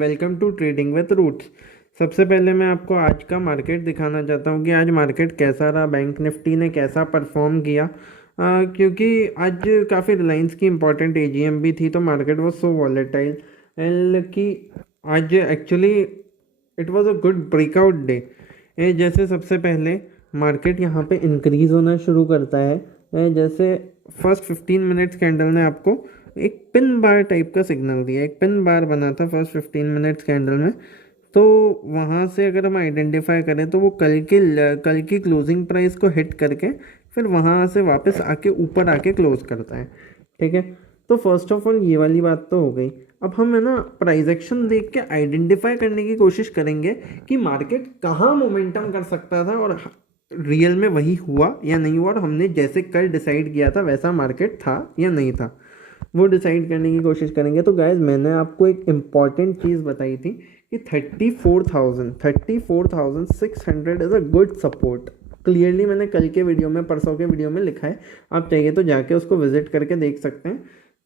Welcome to trading with Roots. सबसे पहले मैं आपको आज का मार्केट दिखाना चाहता हूँ कि आज मार्केट कैसा रहा, बैंक निफ्टी ने कैसा परफॉर्म किया। क्योंकि आज काफ़ी रिलायंस की इम्पोर्टेंट एजीएम भी थी, तो मार्केट वॉज सो वॉलेटाइल कि आज actually it was a good breakout day. जैसे सबसे पहले मार्केट यहाँ पे इंक्रीज होना शुरू करता है। जैसे फर्स्ट 15 मिनट्स कैंडल ने आपको एक पिन बार टाइप का सिग्नल दिया, एक पिन बार बना था फर्स्ट 15 मिनट्स कैंडल में। तो वहाँ से अगर हम आइडेंटिफाई करें तो वो कल की क्लोजिंग प्राइस को हिट करके फिर वहाँ से वापस आके ऊपर आके क्लोज करता है। ठीक है, तो फर्स्ट ऑफ ऑल ये वाली बात तो हो गई। अब हम है ना प्राइस एक्शन देख के आइडेंटिफाई करने की कोशिश करेंगे कि मार्केट कहाँ मोमेंटम कर सकता था और रियल में वही हुआ या नहीं हुआ, और हमने जैसे कल डिसाइड किया था वैसा मार्केट था या नहीं था, वो डिसाइड करने की कोशिश करेंगे। तो गाइज मैंने आपको एक इम्पॉर्टेंट चीज़ बताई थी कि 34,600 is a good support. Clearly मैंने कल के वीडियो में, परसों के वीडियो में लिखा है, आप चाहिए तो जाके उसको विजिट करके देख सकते हैं।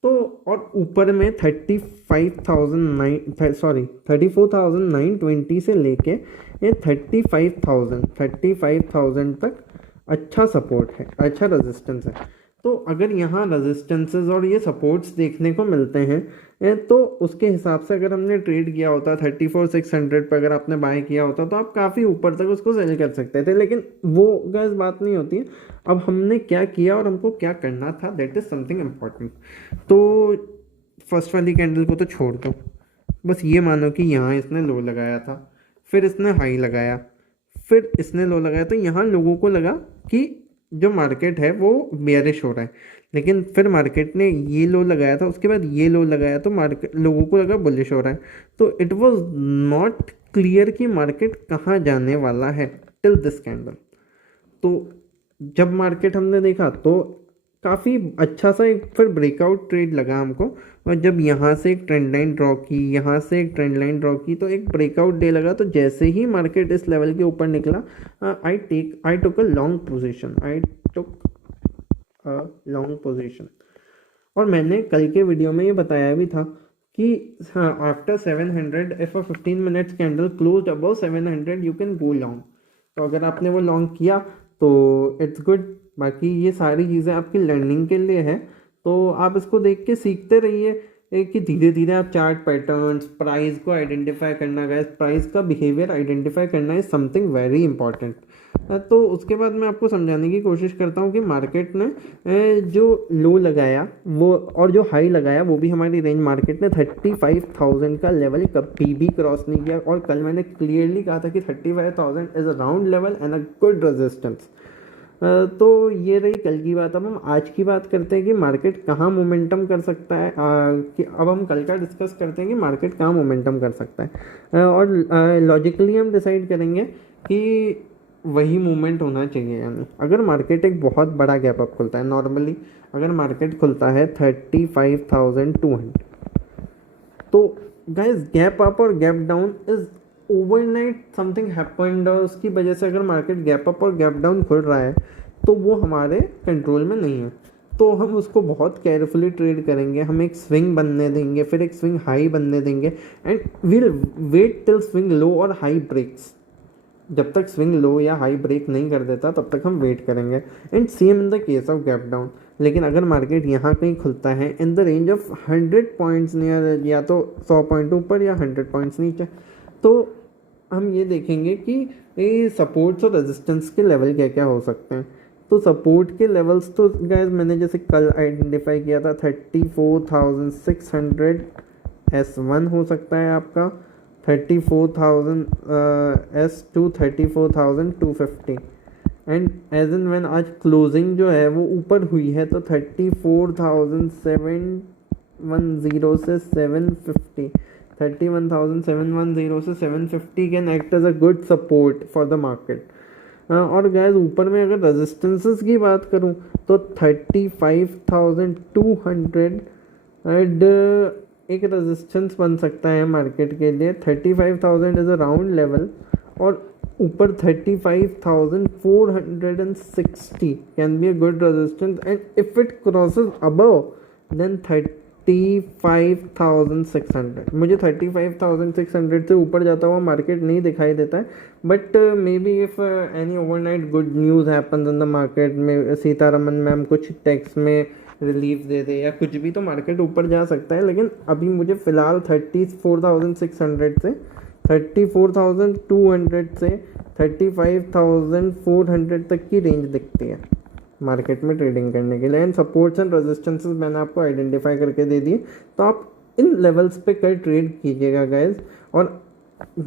तो और ऊपर में 34,920 से लेके ये 35,000 तक अच्छा सपोर्ट है, अच्छा रेजिस्टेंस है। तो अगर यहाँ रेजिस्टेंसेस और ये सपोर्ट्स देखने को मिलते हैं तो उसके हिसाब से अगर हमने ट्रेड किया होता 34,600 पर, अगर आपने बाय किया होता तो आप काफ़ी ऊपर तक उसको सेल कर सकते थे, लेकिन वो गैस बात नहीं होती है। अब हमने क्या किया और हमको क्या करना था, दैट इज़ समथिंग इम्पॉर्टेंट। तो फर्स्ट वाली कैंडल को तो छोड़ दो, बस ये मानो कि यहाँ इसने लो लगाया था, फिर इसने हाई लगाया, फिर इसने लो लगाया, तो यहाँ लोगों को लगा कि जो मार्केट है वो बेयरिश हो रहा है। लेकिन फिर मार्केट ने ये लो लगाया था, उसके बाद ये लो लगाया, तो मार्केट लोगों को लगा बुलिश हो रहा है। तो इट वाज नॉट क्लियर कि मार्केट कहाँ जाने वाला है टिल दिस कैंडल। तो जब मार्केट हमने देखा तो काफ़ी अच्छा सा एक फिर ब्रेकआउट ट्रेड लगा हमको, और जब यहाँ से एक ट्रेंड लाइन ड्रॉ की, यहाँ से एक ट्रेंड लाइन ड्रॉ की, तो एक ब्रेकआउट डे लगा। तो जैसे ही मार्केट इस लेवल के ऊपर निकला, आई टुक अ लॉन्ग पोजीशन। और मैंने कल के वीडियो में ये बताया भी था कि हाँ, after 700 if a 15 minutes candle close above 700 you can go long. तो अगर आपने वो लॉन्ग किया तो इट्स गुड। बाकी ये सारी चीज़ें आपकी लर्निंग के लिए है, तो आप इसको देख के सीखते रहिए कि धीरे धीरे आप चार्ट पैटर्न्स, प्राइस को आइडेंटिफाई करना, गैस प्राइस का बिहेवियर आइडेंटिफाई करना इज समथिंग वेरी इंपॉर्टेंट। तो उसके बाद मैं आपको समझाने की कोशिश करता हूँ कि मार्केट ने जो लो लगाया वो और जो हाई लगाया वो भी हमारी रेंज, मार्केट ने 35,000 का लेवल कभी भी क्रॉस नहीं किया। और कल मैंने क्लियरली कहा था कि 35,000 is a round level and a good resistance. तो ये रही कल की बात। अब हम आज की बात करते हैं कि मार्केट कहाँ मोमेंटम कर सकता है। कि अब हम कल का डिस्कस करते हैं कि मार्केट कहाँ मोमेंटम कर सकता है, और लॉजिकली हम डिसाइड करेंगे कि वही मूवमेंट होना चाहिए। यानी अगर मार्केट एक बहुत बड़ा गैप अप खुलता है, नॉर्मली अगर मार्केट खुलता है 35,200, तो गाइस गैप अप और gap down is overnight something happened. उसकी वजह से अगर मार्केट गैप अप और गैप डाउन खुल रहा है तो वो हमारे कंट्रोल में नहीं है, तो हम उसको बहुत केयरफुली ट्रेड करेंगे। हम एक स्विंग बनने देंगे, फिर एक स्विंग हाई बनने देंगे, and will wait till swing low और हाई ब्रेक्स। जब तक स्विंग लो या हाई ब्रेक नहीं कर देता तब तक हम वेट करेंगे। And same in the case of gap down. लेकिन अगर मार्केट यहाँ कहीं खुलता है in the range of 100 points near, या तो 100 पॉइंट ऊपर या 100 पॉइंट्स नीचे, तो हम ये देखेंगे कि ये सपोर्ट्स और रेजिस्टेंस के लेवल क्या क्या हो सकते हैं। तो सपोर्ट के लेवल्स तो गाइस मैंने जैसे कल आइडेंटिफाई किया था, 34,600 S1 हो सकता है आपका, 34,000 S2, 34,250, and as and when आज क्लोजिंग जो है वो ऊपर हुई है तो 34,710 से 750, 31,710 से 750 can act as a good support for the market. और गैस ऊपर में अगर रेजिस्टेंसेस की बात करूं तो 35,200 एंड एक रेजिस्टेंस बन सकता है मार्केट के लिए। 35,000 इज अ राउंड लेवल, और ऊपर 35,460 can be a good resistance, and if it crosses above then 35,600, मुझे 35,600 से ऊपर जाता हुआ मार्केट नहीं दिखाई देता है, but may be if any overnight good news happens in the market में, सीतारमन मैम कुछ टैक्स में रिलीफ दे दे या कुछ भी, तो मार्केट ऊपर जा सकता है। लेकिन अभी मुझे फ़िलहाल 34,600 से 34,200 से 35,400 तक की रेंज दिखती है मार्केट में ट्रेडिंग करने के लिए। एंड सपोर्ट्स एंड रेजिस्टेंसेस मैंने आपको आइडेंटिफाई करके दे दिए, तो आप इन लेवल्स पे कल ट्रेड कीजिएगा गाइज। और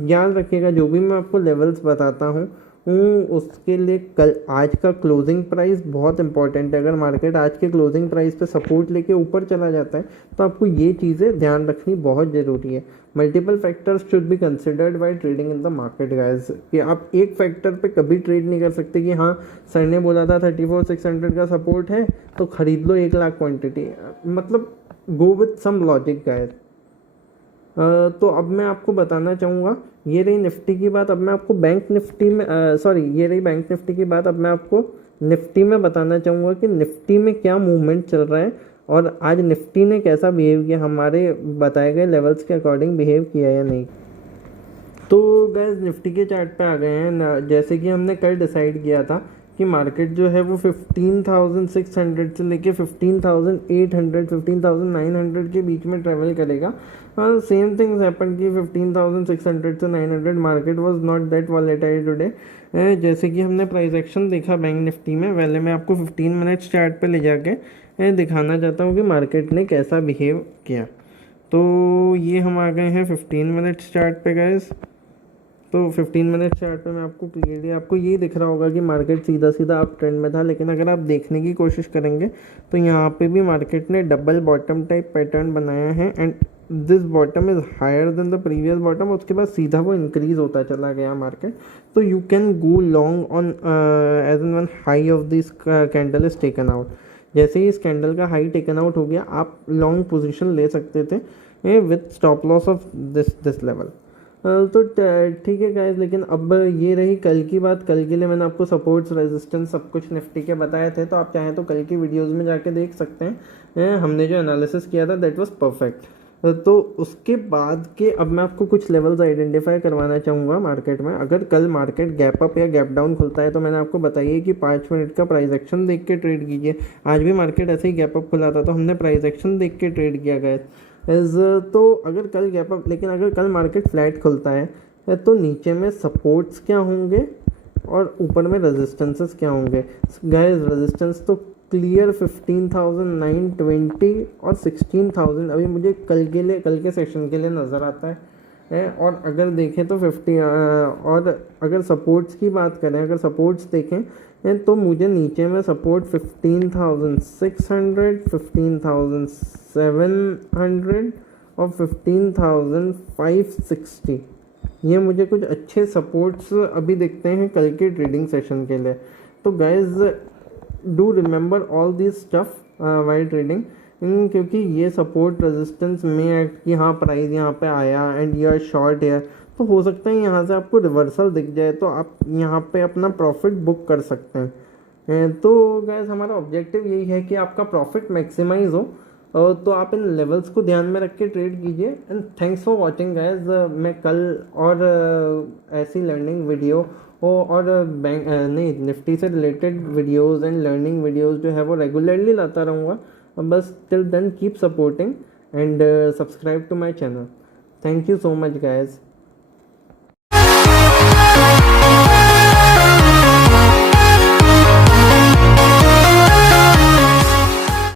याद रखिएगा जो भी मैं आपको लेवल्स बताता हूँ उसके लिए कल आज का क्लोजिंग प्राइस बहुत इंपॉर्टेंट है। अगर मार्केट आज के क्लोजिंग प्राइस पे सपोर्ट लेके ऊपर चला जाता है तो आपको ये चीज़ें ध्यान रखनी बहुत ज़रूरी है। Multiple factors should be considered bye trading in the market guys, कि आप एक फैक्टर पे कभी ट्रेड नहीं कर सकते कि हाँ सर ने बोला था 34,600 का सपोर्ट है तो खरीद लो 1 लाख क्वान्टिटी, मतलब go with some logic guys. तो अब मैं आपको बताना चाहूँगा, ये रही निफ्टी की बात। अब मैं आपको बैंक निफ्टी में ये रही बैंक निफ्टी की बात। अब मैं आपको निफ्टी में बताना चाहूँगा कि निफ्टी में क्या मूवमेंट चल रहा है और आज निफ्टी ने कैसा बिहेव किया, हमारे बताए गए लेवल्स के अकॉर्डिंग बिहेव किया या नहीं। तो गैस निफ्टी के चार्ट पे आ गए हैं। जैसे कि हमने कल डिसाइड किया था कि मार्केट जो है वो 15,600 से लेके 15,800 15,900 के बीच में ट्रेवल करेगा। सेम थिंग्स हैपन कि 15,600 से 900 market was not that volatile today. जैसे कि हमने प्राइस एक्शन देखा बैंक निफ्टी में, पहले मैं आपको 15 मिनट्स चार्ट पे ले जाके दिखाना चाहता हूँ कि मार्केट ने कैसा बिहेव किया। तो ये हम आ गए हैं 15 मिनट्स चार्ट पे गाइस। तो 15 मिनट चार्ट पे मैं आपको क्लियरली आपको ये दिख रहा होगा कि मार्केट सीधा सीधा अप ट्रेंड में था। लेकिन अगर आप देखने की कोशिश करेंगे तो यहाँ पे भी मार्केट ने डबल बॉटम टाइप पैटर्न बनाया है and this bottom is higher than the previous bottom. उसके बाद सीधा वो इंक्रीज होता चला गया मार्केट। तो you can go long on as and when high of this candle is taken out. जैसे ही इस कैंडल का हाई टेकन आउट हो गया आप लॉन्ग पोजीशन ले सकते थे with stop loss of this level. तो ठीक है गाइस, लेकिन अब ये रही कल की बात। कल के लिए मैंने आपको सपोर्ट्स रेजिस्टेंस सब कुछ निफ्टी के बताए थे, तो आप चाहें तो कल की वीडियोस में जाके देख सकते हैं। हमने जो एनालिसिस किया था दैट वाज परफेक्ट। तो उसके बाद के अब मैं आपको कुछ लेवल्स आइडेंटिफाई करवाना चाहूँगा मार्केट में। अगर कल मार्केट गैप अप या गैप डाउन खुलता है तो मैंने आपको बताइए कि 5 मिनट का प्राइस एक्शन देख के ट्रेड कीजिए। आज भी मार्केट ऐसे ही गैप अप खुला था तो हमने प्राइस एक्शन देख के ट्रेड किया गया। तो अगर कल गैप अप, लेकिन अगर कल मार्केट फ्लैट खुलता है तो नीचे में सपोर्ट्स क्या होंगे और ऊपर में रेजिस्टेंसेस क्या होंगे गाइस। रेजिस्टेंस तो क्लियर 15,920 और 16,000 अभी मुझे कल के सेशन के लिए नज़र आता है। और अगर देखें तो 50 और अगर सपोर्ट्स की बात करें, अगर सपोर्ट्स देखें तो मुझे नीचे में सपोर्ट 15,600 15,700 और 15,560, ये मुझे कुछ अच्छे सपोर्ट्स अभी दिखते हैं कल के ट्रेडिंग सेशन के लिए। तो guys do remember all this stuff while trading, क्योंकि ये सपोर्ट रेजिस्टेंस में एक्ट कि हाँ प्राइस यहाँ पे आया एंड यू आर शॉर्ट है, तो हो सकता है यहाँ से आपको रिवर्सल दिख जाए तो आप यहाँ पे अपना प्रॉफिट बुक कर सकते हैं। तो गाइस हमारा ऑब्जेक्टिव यही है कि आपका प्रॉफिट मैक्सिमाइज हो, तो आप इन लेवल्स को ध्यान में रख के ट्रेड कीजिए। And thanks for watching guys. मैं कल और ऐसी लर्निंग वीडियो और बैंक नहीं निफ्टी से related videos and learning videos जो है वो रेगुलरली लाता रहूँगा। बस till then keep supporting and subscribe to my channel. Thank you so much guys.